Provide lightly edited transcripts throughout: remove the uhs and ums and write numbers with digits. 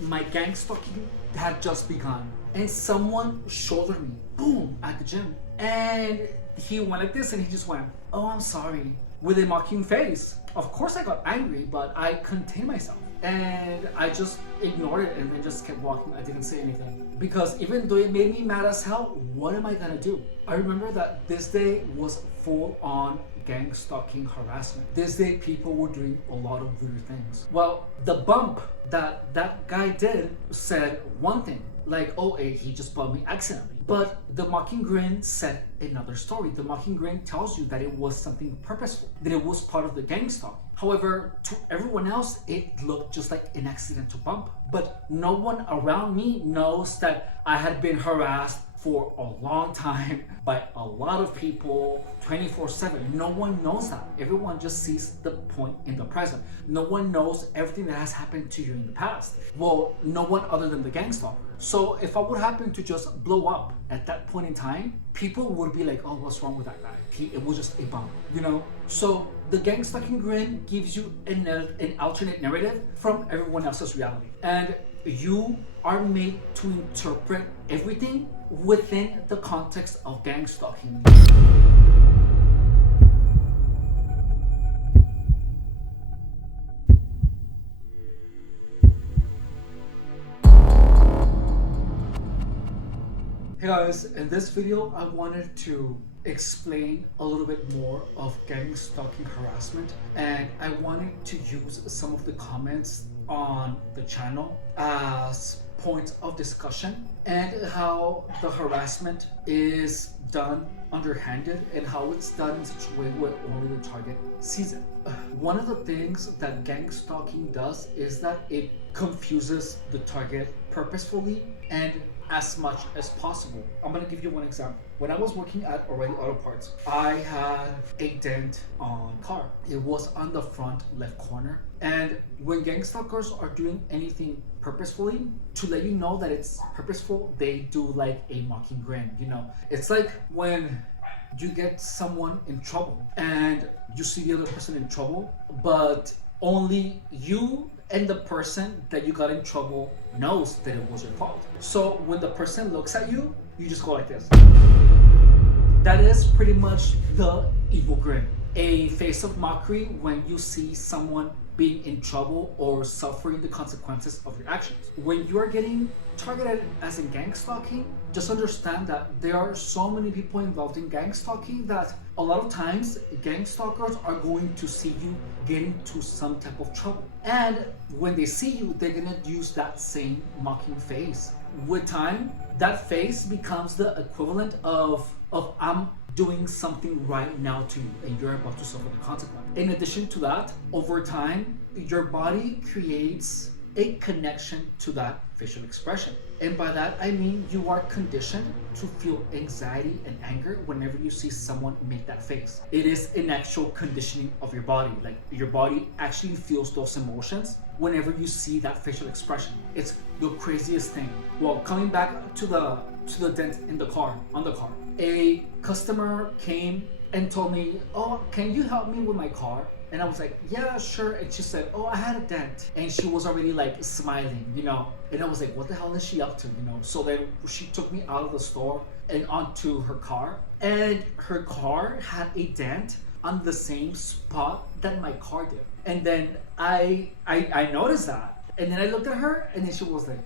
my gang stalking had just begun, and someone shouldered me, boom, at the gym. And he went like this, and he just went, "Oh, I'm sorry," with a mocking face. Of course I got angry, but I contained myself. And I just ignored it and then just kept walking. I didn't say anything. Because even though it made me mad as hell, what am I gonna do? I remember that this day was full on gang stalking harassment. This day people were doing a lot of weird things. Well, the bump that guy did said one thing, like, "Oh, hey, he just bumped me accidentally." But the mocking grin said another story. The mocking grin tells you that it was something purposeful, that it was part of the gang stalk. However, to everyone else, it looked just like an accidental bump. But no one around me knows that I had been harassed for a long time by a lot of people 24/7. No one knows that. Everyone just sees the point in the present. No one knows everything that has happened to you in the past. Well, no one other than the gang stalker. So if I would happen to just blow up at that point in time, people would be like, "Oh, what's wrong with that guy? It was just a bump," you know? So the gang stalking grin gives you an alternate narrative from everyone else's reality. And you are made to interpret everything within the context of gang stalking. Hey guys, in this video I wanted to explain a little bit more of gang stalking harassment, and I wanted to use some of the comments on the channel as points of discussion, and how the harassment is done underhanded and how it's done in such a way where only the target sees it. One of the things that gang stalking does is that it confuses the target purposefully and as much as possible. I'm gonna give you one example. When I was working at O'Reilly Auto Parts, I had a dent on a car. It was on the front left corner. And when gang stalkers are doing anything purposefully, to let you know that it's purposeful, they do like a mocking grin, you know? It's like when you get someone in trouble and you see the other person in trouble, but only you and the person that you got in trouble knows that it was your fault. So when the person looks at you, you just go like this. That is pretty much the evil grin. A face of mockery when you see someone being in trouble or suffering the consequences of your actions. When you are getting targeted as in gang stalking, just understand that there are so many people involved in gang stalking that a lot of times gang stalkers are going to see you get into some type of trouble. And when they see you, they're gonna use that same mocking face. With time, that face becomes the equivalent of I'm doing something right now to you and you're about to suffer the consequence. In addition to that, over time, your body creates a connection to that facial expression. And by that, I mean you are conditioned to feel anxiety and anger whenever you see someone make that face. It is an actual conditioning of your body. Like, your body actually feels those emotions whenever you see that facial expression. It's the craziest thing. Well, coming back to the dent in the car, on the car. A customer came and told me, "Oh, can you help me with my car?" And I was like, "Yeah, sure." And she said, "Oh, I had a dent." And she was already like smiling, you know. And I was like, what the hell is she up to, you know? So then she took me out of the store and onto her car. And her car had a dent on the same spot that my car did. And then I noticed that. And then I looked at her and then she was like,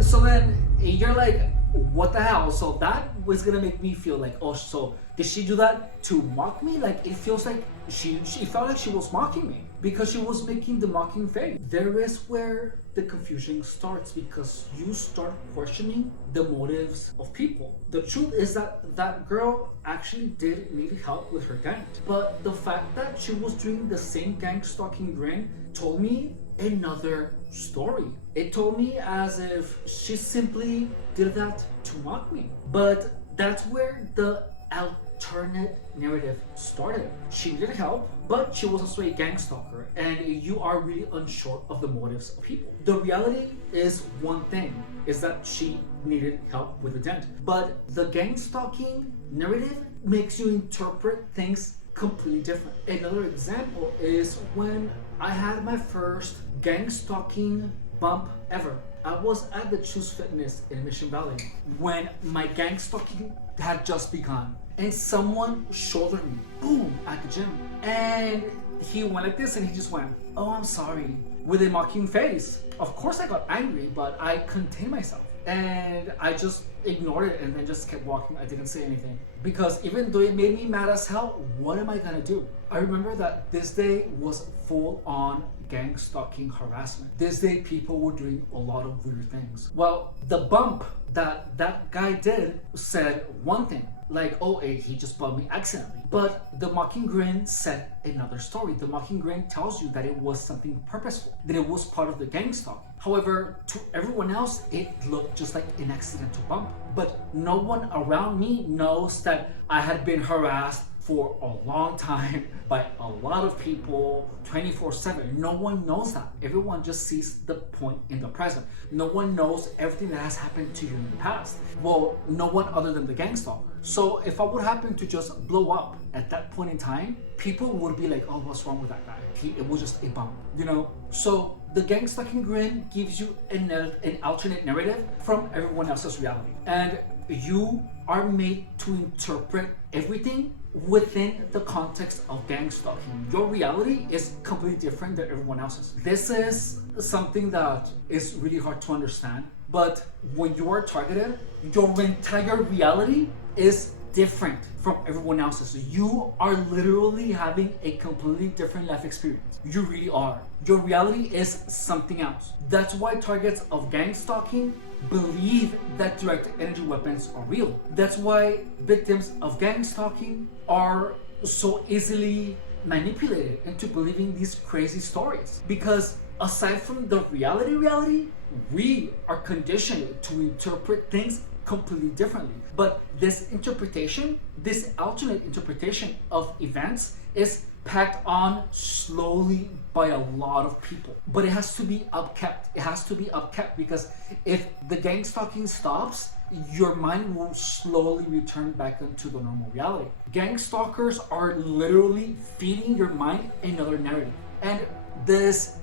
so then you're like, what the hell? So that was gonna make me feel like, oh, so did she do that to mock me? Like, it feels like she felt like she was mocking me because she was making the mocking face. There is where the confusion starts, because you start questioning the motives of people. The truth is that that girl actually did need help with her dent, but the fact that she was doing the same gang stalking grin told me another story. It told me as if she simply did that to mock me. But that's where the alternate narrative started. She needed help, but she was also a gang stalker, and you are really unsure of the motives of people. The reality is one thing, is that she needed help with a dent. But the gang stalking narrative makes you interpret things completely different. Another example is when I had my first gang stalking bump ever. I was at the Choose Fitness in Mission Valley when my gang stalking had just begun, and someone shouldered me, boom, at the gym. And he went like this and he just went, "Oh, I'm sorry," with a mocking face. Of course I got angry, but I contained myself. And I just ignored it and then just kept walking. I didn't say anything. Because even though it made me mad as hell, what am I gonna do? I remember that this day was full on gang stalking harassment. This day people were doing a lot of weird things. Well, the bump that guy did said one thing, like, "Oh, hey, he just bumped me accidentally." But the mocking grin said another story. The mocking grin tells you that it was something purposeful, that it was part of the gang stalking. However, to everyone else, it looked just like an accidental bump. But no one around me knows that I had been harassed for a long time by a lot of people 24/7. No one knows that. Everyone just sees the point in the present. No one knows everything that has happened to you in the past. Well, no one other than the gang stalker. So if I would happen to just blow up at that point in time, people would be like, "Oh, what's wrong with that guy? It was just a bump," you know? So the gang stalking grin gives you an alternate narrative from everyone else's reality. And you are made to interpret everything within the context of gang stalking. Your reality is completely different than everyone else's. This is something that is really hard to understand, but when you are targeted, your entire reality is different from everyone else's. You are literally having a completely different life experience. You really are. Your reality is something else. That's why targets of gang stalking believe that direct energy weapons are real. That's why victims of gang stalking are so easily manipulated into believing these crazy stories. Because aside from the reality, we are conditioned to interpret things completely differently. But this interpretation, this alternate interpretation of events, is packed on slowly by a lot of people. But it has to be upkept. It has to be upkept because if the gang stalking stops, your mind will slowly return back into the normal reality. Gang stalkers are literally feeding your mind another narrative. And this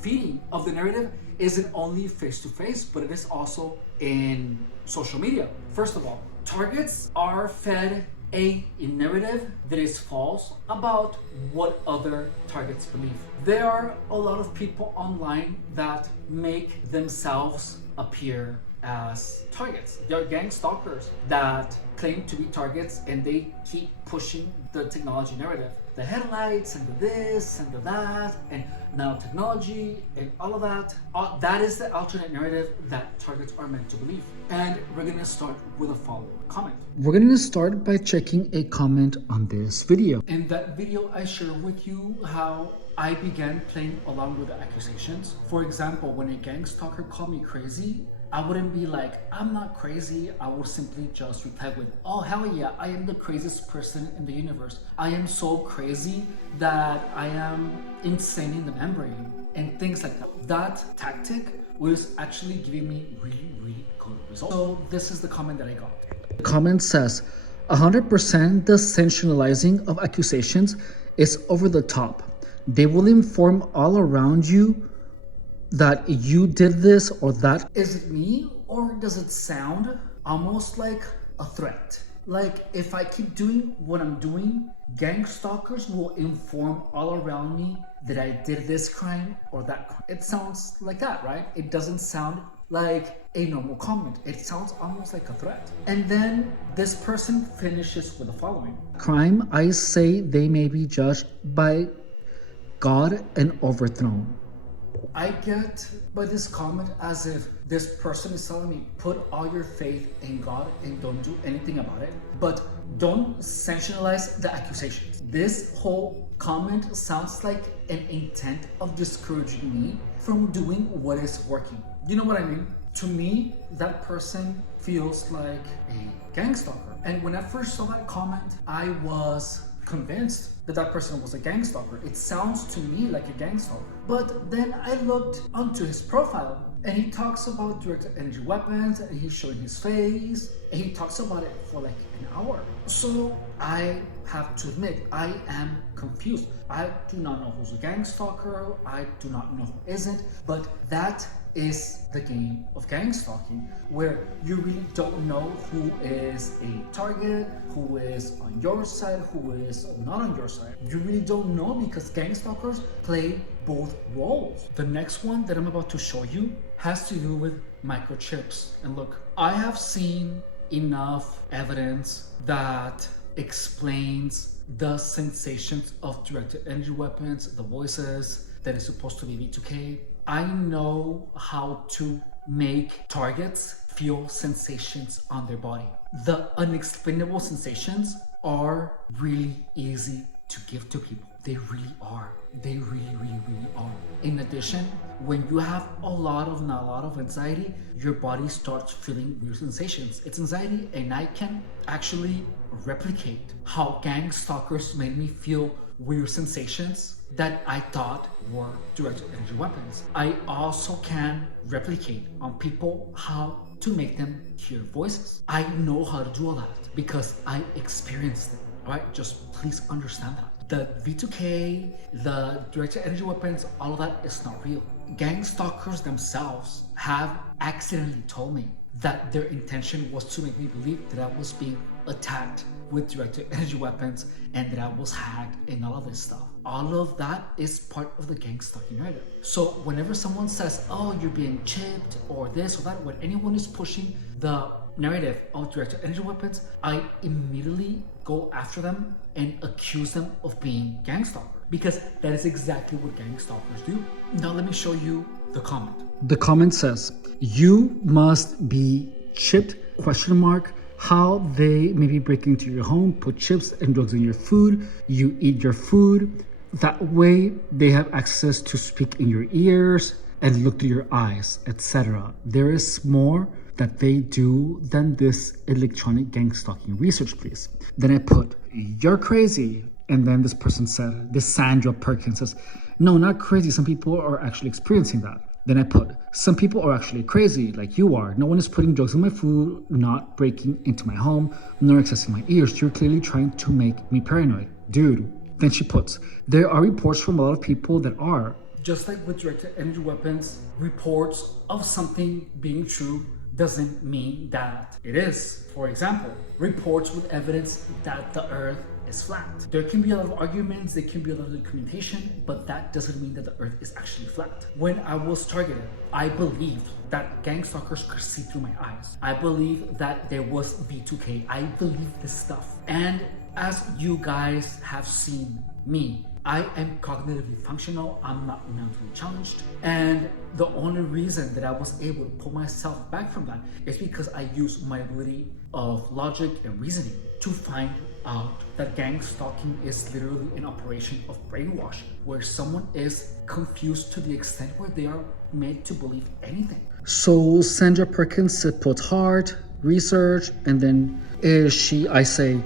feeding of the narrative isn't only face-to-face, but it is also in social media. First of all, targets are fed a narrative that is false about what other targets believe. There are a lot of people online that make themselves appear as targets. There are gang stalkers that claim to be targets and they keep pushing the technology narrative. The headlights and the this and the that and nanotechnology and all of that. That is the alternate narrative that targets are meant to believe. And we're going to start with a follow-up comment. We're going to start by checking a comment on this video. In that video, I share with you how I began playing along with the accusations. For example, when a gang stalker called me crazy, I wouldn't be like, "I'm not crazy." I would simply just reply with, "Oh, hell yeah, I am the craziest person in the universe. I am so crazy that I am insane in the membrane," and things like that. That tactic was actually giving me really good results. So this is the comment that I got. The comment says, 100% the sensationalizing of accusations is over the top. They will inform all around you that you did this or that. Is it me, or does it sound almost like a threat? Like if I keep doing what I'm doing, gang stalkers will inform all around me that I did this crime or that crime. It sounds like that, right? It doesn't sound like a normal comment. It sounds almost like a threat. And then this person finishes with the following. Crime, I say they may be judged by God and overthrown. I get by this comment as if this person is telling me, put all your faith in God and don't do anything about it, but don't sensationalize the accusations. This whole comment sounds like an intent of discouraging me from doing what is working. You know what I mean? To me, that person feels like a gang stalker. And when I first saw that comment, I was convinced that that person was a gang stalker. It sounds to me like a gang stalker. But then I looked onto his profile and he talks about direct energy weapons and he's showing his face and he talks about it for like an hour. So I have to admit, I am confused. I do not know who's a gang stalker. I do not know who isn't. But that is the game of gang stalking, where you really don't know who is a target, who is on your side, who is not on your side. You really don't know, because gang stalkers play both roles. The next one that I'm about to show you has to do with microchips. And look, I have seen enough evidence that explains the sensations of directed energy weapons, the voices, that is supposed to be V2K. I know how to make targets feel sensations on their body. The unexplainable sensations are really easy to give to people. They really are. They really are. In addition, when you have a lot of anxiety, your body starts feeling weird sensations. It's anxiety, and I can actually replicate how gang stalkers made me feel weird sensations that I thought were directed energy weapons. I also can replicate on people how to make them hear voices. I know how to do all that because I experienced it. All right, just please understand that. The V2K, the directed energy weapons, all of that is not real. Gang stalkers themselves have accidentally told me that their intention was to make me believe that I was being attacked with directed energy weapons and that I was hacked and all of this stuff. All of that is part of the gang stalking narrative. So whenever someone says, oh, you're being chipped or this or that, when anyone is pushing the narrative of directed energy weapons, I immediately go after them and accuse them of being gang stalker, because that is exactly what gang stalkers do. Now let me show you the comment. The comment says, you must be chipped, ? How they maybe break into your home, put chips and drugs in your food, you eat your food. That way they have access to speak in your ears and look through your eyes, etc. There is more that they do than this electronic gang stalking research, please. Then I put, you're crazy. And then this person said, this Sandra Perkins says, no, not crazy. Some people are actually experiencing that. Then I put, some people are actually crazy, like you are. No one is putting drugs in my food, not breaking into my home, nor accessing my ears. You're clearly trying to make me paranoid. Dude. Then she puts, there are reports from a lot of people that are. Just like with directed energy weapons, reports of something being true doesn't mean that it is. For example, reports with evidence that the earth is flat. There can be a lot of arguments, there can be a lot of documentation, but that doesn't mean that the earth is actually flat. When I was targeted, I believed that gang stalkers could see through my eyes. I believe that there was V2K. I believe this stuff. And as you guys have seen me, I am cognitively functional, I'm not mentally challenged. And the only reason that I was able to pull myself back from that is because I use my ability of logic and reasoning to find out that gang stalking is literally an operation of brainwashing, where someone is confused to the extent where they are made to believe anything. So Sandra Perkins puts hard research, and then I say,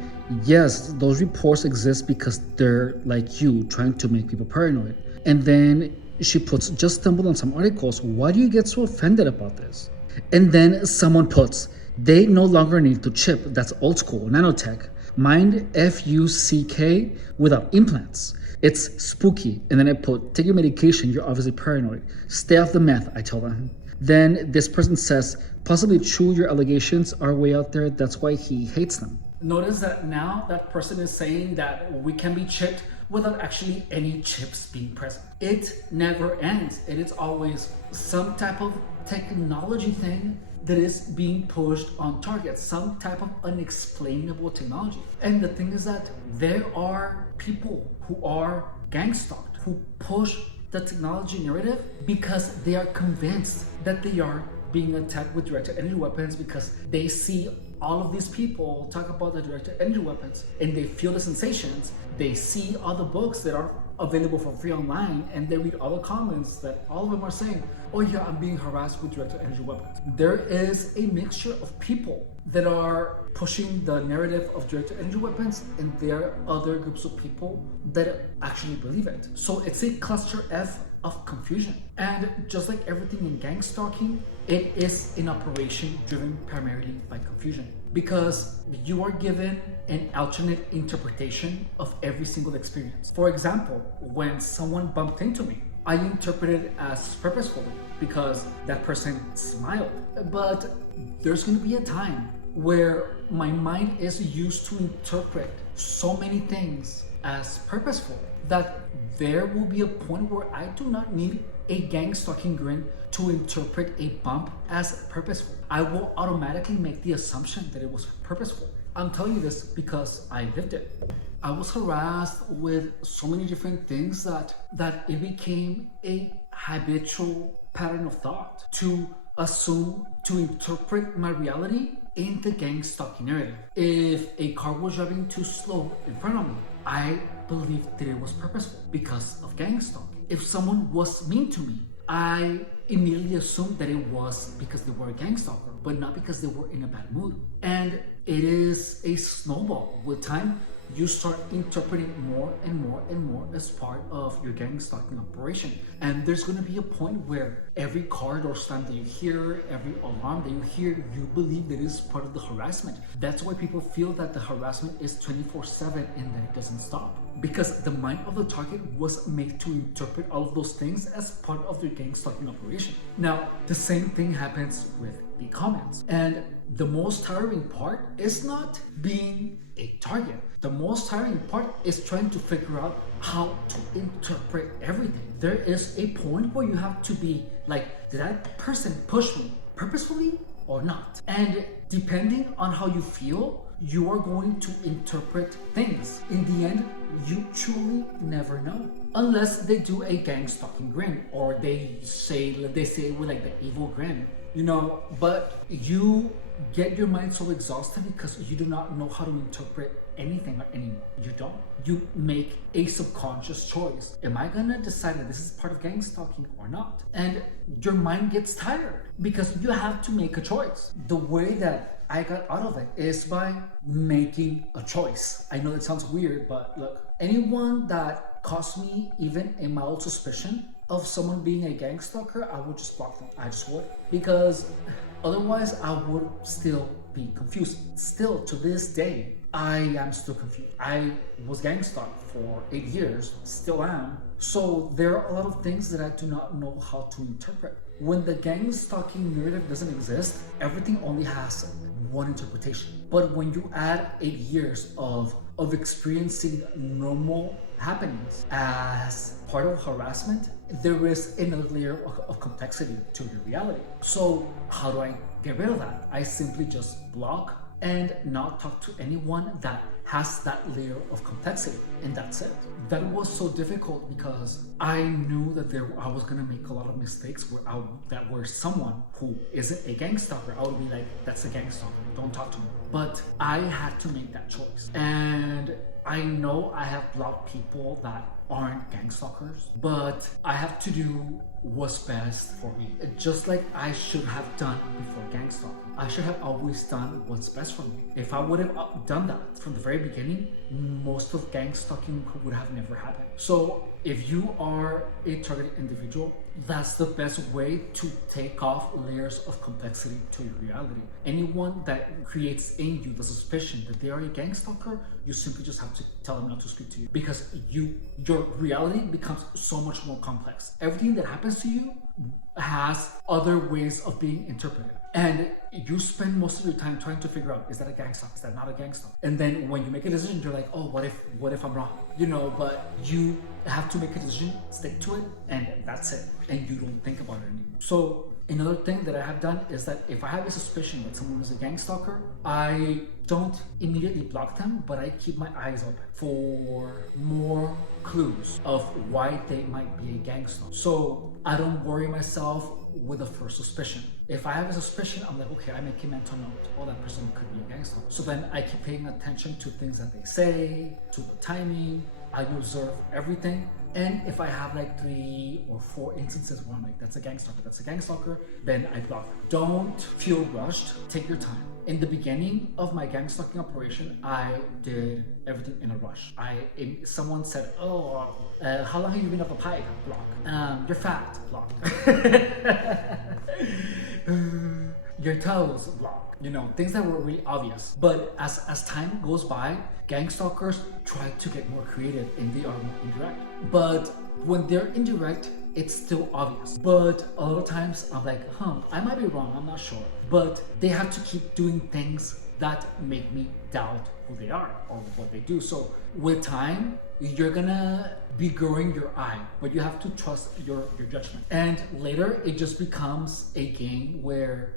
yes, those reports exist because they're like you, trying to make people paranoid. And then she puts, just stumbled on some articles. Why do you get so offended about this? And then someone puts, they no longer need to chip. That's old school, nanotech. Mind FUCK without implants. It's spooky. And then I put, take your medication. You're obviously paranoid. Stay off the meth, I tell them. Then this person says, possibly true, your allegations are way out there. That's why he hates them. Notice that now that person is saying that we can be chipped without actually any chips being present. It never ends. It is always some type of technology thing that is being pushed on targets, some type of unexplainable technology. And the thing is that there are people who are gang stalked, who push the technology narrative because they are convinced that they are being attacked with directed energy weapons, because they see all of these people talk about the directed energy weapons and they feel the sensations. They see all the books that are available for free online, and they read all the comments that all of them are saying, oh yeah, I'm being harassed with directed energy weapons. There is a mixture of people that are pushing the narrative of directed energy weapons, and there are other groups of people that actually believe it. So it's a cluster F of confusion. And just like everything in gang stalking, it is an operation driven primarily by confusion, because you are given an alternate interpretation of every single experience. For example, when someone bumped into me, I interpreted it as purposeful because that person smiled. But there's going to be a time where my mind is used to interpret so many things as purposeful that there will be a point where I do not need a gang stalking grin to interpret a bump as purposeful. I will automatically make the assumption that it was purposeful. I'm telling you this because I lived it. I was harassed with so many different things that it became a habitual pattern of thought to assume, to interpret my reality in the gang stalking narrative. If a car was driving too slow in front of me, I believed that it was purposeful because of gang stalking. If someone was mean to me, I immediately assumed that it was because they were a gang stalker, but not because they were in a bad mood. And it is a snowball. With time, you start interpreting more and more and more as part of your gang stalking operation. And there's going to be a point where every car door slam that you hear, every alarm that you hear, you believe that it is part of the harassment. That's why people feel that the harassment is 24/7 and that it doesn't stop. Because the mind of the target was made to interpret all of those things as part of their gang stalking operation. Now, the same thing happens with the comments. And the most tiring part is not being a target. The most tiring part is trying to figure out how to interpret everything. There is a point where you have to be like, did that person push me purposefully or not? And depending on how you feel, you are going to interpret things. In the end, you truly never know. Unless they do a gang stalking grin, or they say it with like the evil grin, you know, but you get your mind so exhausted because you do not know how to interpret anything anymore. You don't. You make a subconscious choice. Am I gonna decide that this is part of gang stalking or not? And your mind gets tired because you have to make a choice. The way that I got out of it is by making a choice. I know it sounds weird, but look, anyone that caused me even a mild suspicion of someone being a gang stalker, I would just block them. I just would. Because otherwise I would still be confused. Still to this day, I am still confused. I was gang stalked for 8 years, still am. So there are a lot of things that I do not know how to interpret. When the gang stalking narrative doesn't exist, everything only has one interpretation. But when you add 8 years of experiencing normal happenings as part of harassment, there is another layer of complexity to your reality. So how do I get rid of that? I simply just block and not talk to anyone that has that layer of complexity, and that's it. That was so difficult because I knew that I was gonna make a lot of mistakes where someone who isn't a gang stalker, I would be like, that's a gang stalker, don't talk to me. But I had to make that choice. And I know I have blocked people that aren't gang stalkers, but I have to do what's best for me. Just like I should have done before gang stalking. I should have always done what's best for me. If I would have done that from the very beginning, most of gang stalking would have never happened. So if you are a targeted individual, that's the best way to take off layers of complexity to your reality. Anyone that creates in you the suspicion that they are a gang stalker, you simply just have to tell them not to speak to you, because your reality becomes so much more complex. Everything that happens to you has other ways of being interpreted. And you spend most of your time trying to figure out, is that a gang stalk? Is that not a gang stalk? And then when you make a decision, you're like, oh, what if I'm wrong? You know, but you have to make a decision, stick to it, and that's it. And you don't think about it anymore. So another thing that I have done is that if I have a suspicion that someone is a gang stalker, I don't immediately block them, but I keep my eyes open for more clues of why they might be a gang stalker. So I don't worry myself with the first suspicion. If I have a suspicion, I'm like, okay, I make a mental note. Oh, that person could be a gang stalker. So then I keep paying attention to things that they say, to the timing. I observe everything And if I have like 3 or 4 instances where I'm like, that's a gang stalker, that's a gang stalker, then I block them. Don't feel rushed. Take your time. In the beginning of my gang stalking operation, I did everything in a rush. Someone said, "Oh, how long have you been up a pipe?" Block. You're fat. Block. Your toes. Block. You know, things that were really obvious. But as time goes by, gang stalkers try to get more creative and they are more indirect. But when they're indirect, it's still obvious. But a lot of times I'm like, I might be wrong, I'm not sure. But they have to keep doing things that make me doubt who they are or what they do. So with time, you're gonna be growing your eye, but you have to trust your judgment. And later it just becomes a game where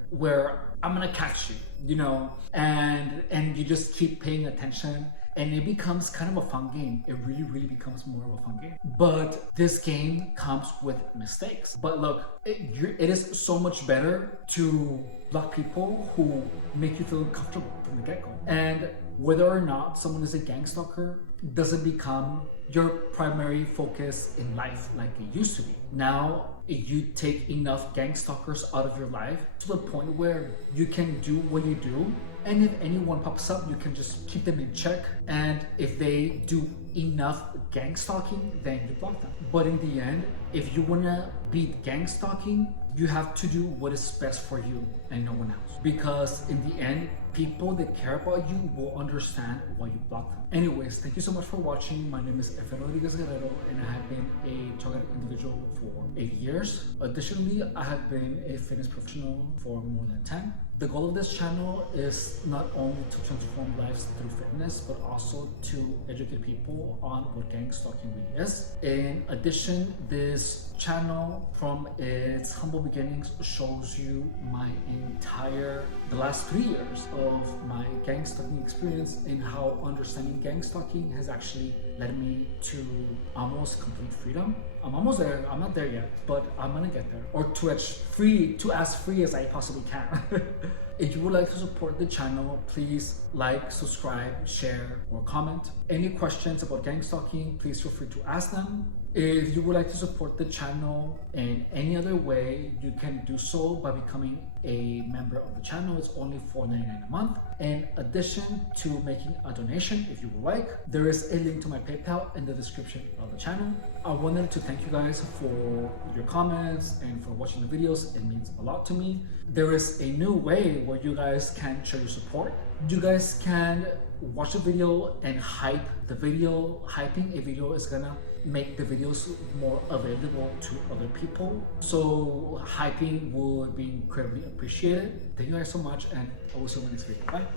I'm gonna catch you, you know, and you just keep paying attention. And it becomes kind of a fun game. It really, really becomes more of a fun game. But this game comes with mistakes. But look, it is so much better to block people who make you feel uncomfortable from the get-go. And whether or not someone is a gang stalker doesn't become your primary focus in life like it used to be. Now, you take enough gang stalkers out of your life to the point where you can do what you do, and if anyone pops up, you can just keep them in check. And if they do enough gang stalking, then you block them. But in the end, if you wanna beat gang stalking, you have to do what is best for you and no one else. Because in the end, people that care about you will understand why you block them. Anyways, thank you so much for watching. My name is Efrain Rodriguez Guerrero, and I have been a targeted individual for 8 years. Additionally, I have been a fitness professional for more than 10. The goal of this channel is not only to transform lives through fitness, but also to educate people on what gang stalking really is. In addition, this channel, from its humble beginnings, shows you the last 3 years of my gang stalking experience and how understanding gang stalking has actually led me to almost complete freedom. I'm almost there. I'm not there yet, but I'm gonna get there. Or to as free as I possibly can. If you would like to support the channel, please like, subscribe, share, or comment. Any questions about gang stalking, please feel free to ask them. If you would like to support the channel in any other way, you can do so by becoming a member of the channel. It's only $4.99 a month. In addition to making a donation, if you would like, there is a link to my PayPal in the description of the channel. I wanted to thank you guys for your comments and for watching the videos. It means a lot to me. There is a new way where you guys can show your support. You guys can watch a video and hype the video. Hyping a video is gonna make the videos more available to other people. So hyping would be incredibly appreciated. Thank you guys so much, and I will see you in the next video. Bye.